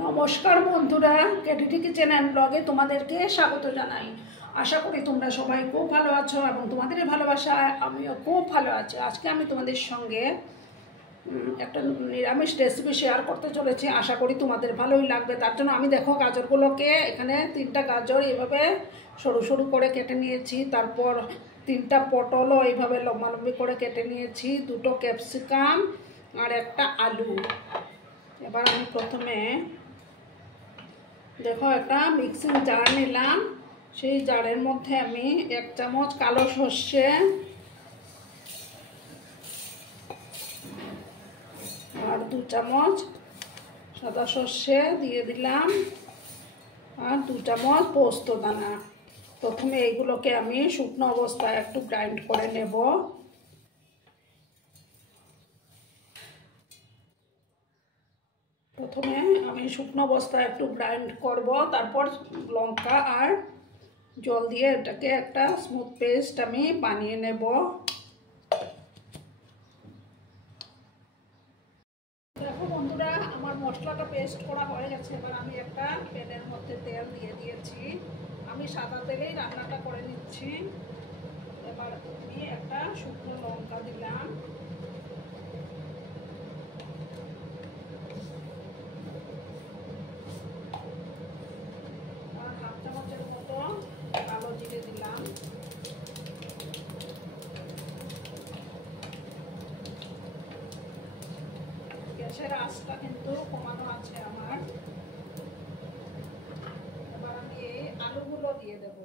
নমস্কার বন্ধুরা, কেটিটি kitchen and ব্লগে তোমাদেরকে স্বাগত জানাই। আশা করি তোমরা সবাই খুব ভালো আছো এবং তোমাদের ভালোবাসায় আমিও খুব ভালো আছি। আজকে আমি তোমাদের সঙ্গে একটা নিরামিষ রেসিপি শেয়ার করতে চলেছি। আশা করি তোমাদের ভালোই লাগবে। তার জন্য আমি দেখো গাজরগুলোকে এখানে 3টা গাজর এইভাবে সরু সরু করে কেটে নিয়েছি। তারপর 3টা পটলও এইভাবে লম্বালম্বি করে কেটে নিয়েছি, 2টো ক্যাপসিকাম আর একটা আলু। এবার আমি প্রথমে দেখো একটা মিক্সিং জার নিলাম। সেই জারের মধ্যে আমি 1 চামচ কালো সর্ষে আর 2 চামচ সাদা সর্ষে দিয়ে দিলাম আর 2 চামচ পোস্ত দানা। প্রথমে এইগুলোকে আমি শুকনো অবস্থায় একটু গ্রাইন্ড করে নেব। প্রথমে আমি শুকনো অবস্থায় একটু গ্রাইন্ড করব, তারপর লঙ্কা আর জল দিয়ে এটাকে একটা স্মুথ পেস্ট আমি বানিয়ে নেব। দেখো বন্ধুরা, আমার মশলাটা পেস্ট করা হয়ে গেছে। এবার আমি একটা প্যানের মধ্যে তেল দিয়ে দিয়েছি। আমি সাদা তেলেই রান্নাটা করে নিচ্ছি। এবার আমি একটা শুকনো লঙ্কা দিলাম, আর হাফ চামচের মতো কালো জিরে দিলাম। গ্যাসের আঁচটা কিন্তু কমানো আছে আমার। এবার আমি এই আলুগুলো দিয়ে দেব।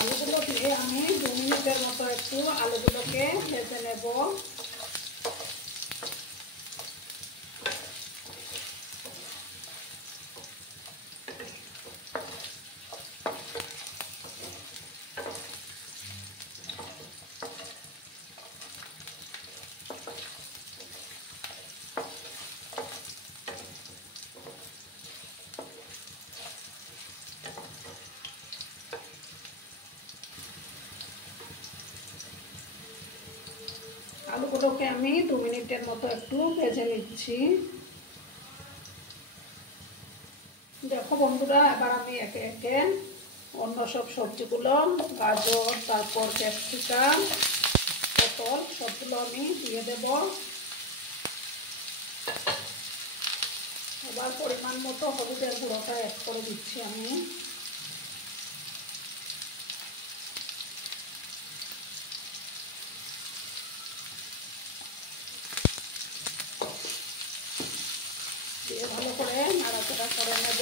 আলুগুলো দিয়ে আমি 2 মিনিটের মতো একটু আলুগুলোকে ভেজে নেব। আলুগুলোকে আমি 2 মিনিটের মতো একটু ভেজে নিচ্ছি। দেখো বন্ধুরা, এবার আমি একে একে অন্য সব সবজিগুলো, গাজর, তারপর ক্যাপসিকাম, পটল সবগুলো আমি দিয়ে দেব। এবার পরিমাণ মতো হলুদের গুঁড়োটা অ্যাড করে দিচ্ছি আমি। দিয়ে ভালো করে নাড়াচাড়া করে নেব।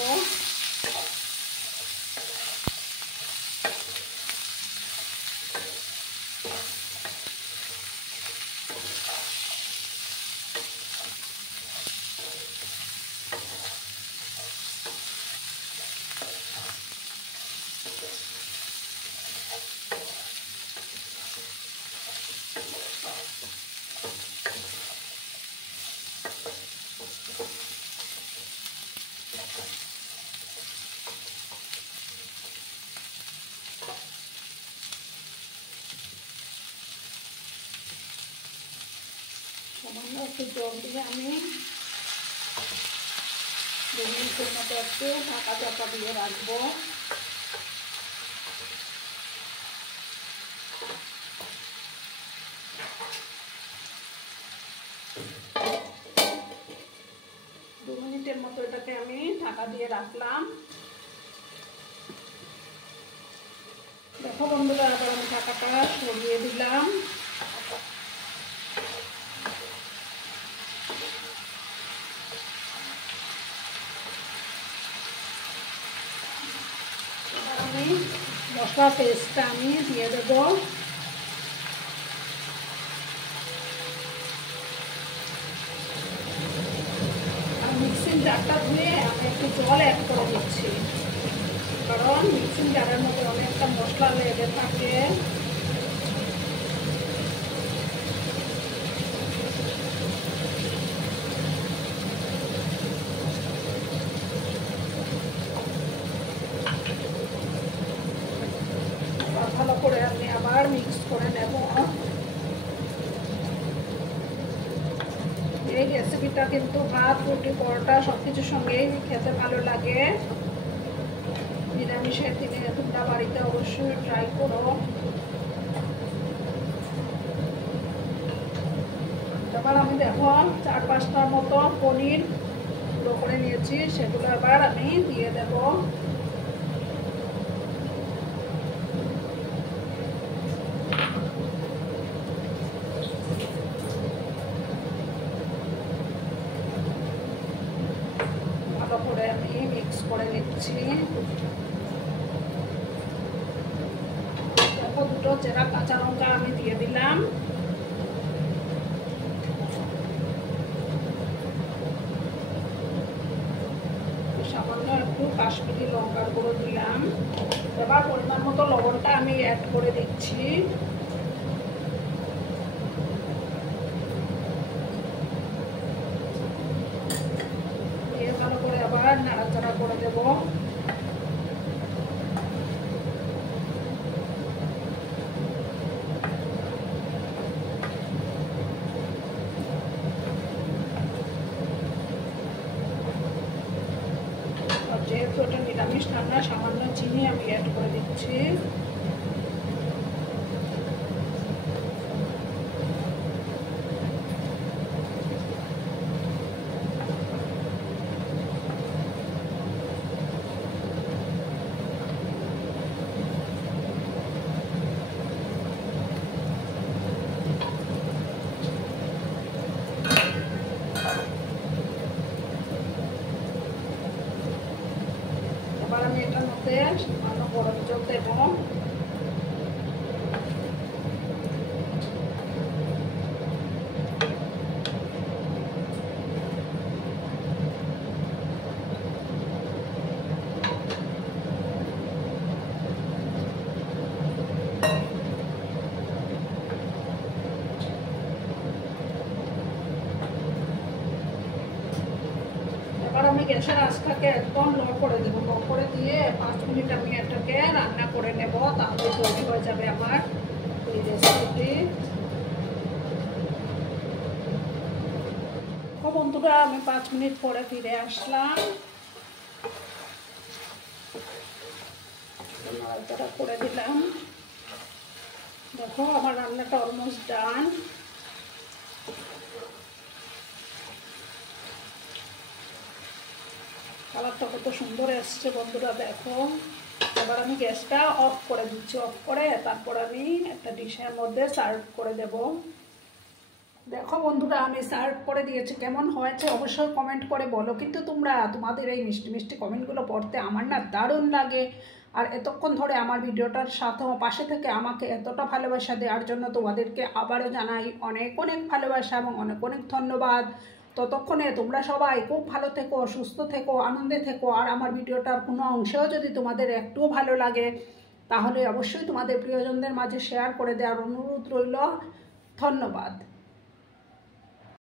সামান্য একটু জল দিয়ে আমি 2 মিনিটের মতো একটু ঢাকা চাপা দিয়ে রাখবো। দু মিনিটের মতো এটাকে আমি ঢাকা দিয়ে রাখলাম। দেখো বন্ধুরা, এবার আমি ঢাকাটা সরিয়ে দিলাম। এবার আমি মশলা পেস্টটা আমি দিয়ে দেব। আর মিক্সিং জারটা ধুয়ে আমি একটু জল অ্যাড করে দিচ্ছি, কারণ মিক্সিং জারের মধ্যে অনেকটা মশলা লেগে থাকে। ভালো করে আমি আবার মিক্স করে নেব। এই রেসিপিটা কিন্তু ভাত, রুটি, পরোটা সব কিছুর সঙ্গেই খেতে ভালো লাগে। নিরামিষের দিনে তোমরা বাড়িতে অবশ্যই ট্রাই করো। এবার আমি দেখো 4-5টার মতো পনির গুঁড়ো করে নিয়েছি, সেগুলো এবার আমি দিয়ে দেব। ভালো করে আমি মিক্স করে নিচ্ছি। দেখো দুটো চেরা কাঁচা লঙ্কা আমি দিয়ে দিলাম। সামান্য একটু কাশ্মীরি লঙ্কার গুঁড়ো দিলাম। এবার পরিমাণ মতো লবণটা আমি অ্যাড করে দিচ্ছি। দিয়ে ভালো করে আবার নাড়াচাড়া করে দেব। যেহেতু এটা নিরামিষ রান্না, সামান্য চিনি আমি অ্যাড করে দিচ্ছি। এবার আমি এটার মধ্যে সামান্য গরম জল দেব। এবার আমি গ্যাসের আঁচটাকে একদম লো করে দেবো। লো করে দিয়ে 5 মিনিট আমি এটাকে রান্না করে নেব, তাহলে তৈরি হয়ে যাবে আমার এই রেসিপিটি। বন্ধুরা আমি 5 মিনিট পরে ফিরে আসলাম। নাড়াচাড়া করে দিলাম। দেখো আমার রান্নাটা অলমোস্ট ডান। কালারটা কত সুন্দর এসছে বন্ধুরা, দেখো। এবার আমি গ্যাসটা অফ করে দিচ্ছি। অফ করে তারপর আমি একটা ডিশের মধ্যে সার্ভ করে দেব। দেখো বন্ধুরা আমি সার্ভ করে দিয়েছি। কেমন হয়েছে অবশ্যই কমেন্ট করে বলো। কিন্তু তোমাদের এই মিষ্টি মিষ্টি কমেন্টগুলো পড়তে আমার না দারুণ লাগে। আর এতক্ষণ ধরে আমার ভিডিওটার সাথে পাশে থেকে আমাকে এতটা ভালোবাসা দেওয়ার জন্য তোমাদেরকে আবারও জানাই অনেক অনেক ভালোবাসা এবং অনেক অনেক ধন্যবাদ। ততক্ষণে তোমরা সবাই খুব ভালো থেকো, সুস্থ থেকো, আনন্দে থেকো। আর আমার ভিডিওটার কোনো অংশেও যদি তোমাদের একটুও ভালো লাগে তাহলে অবশ্যই তোমাদের প্রিয়জনদের মাঝে শেয়ার করে দেওয়ার অনুরোধ রইল। ধন্যবাদ।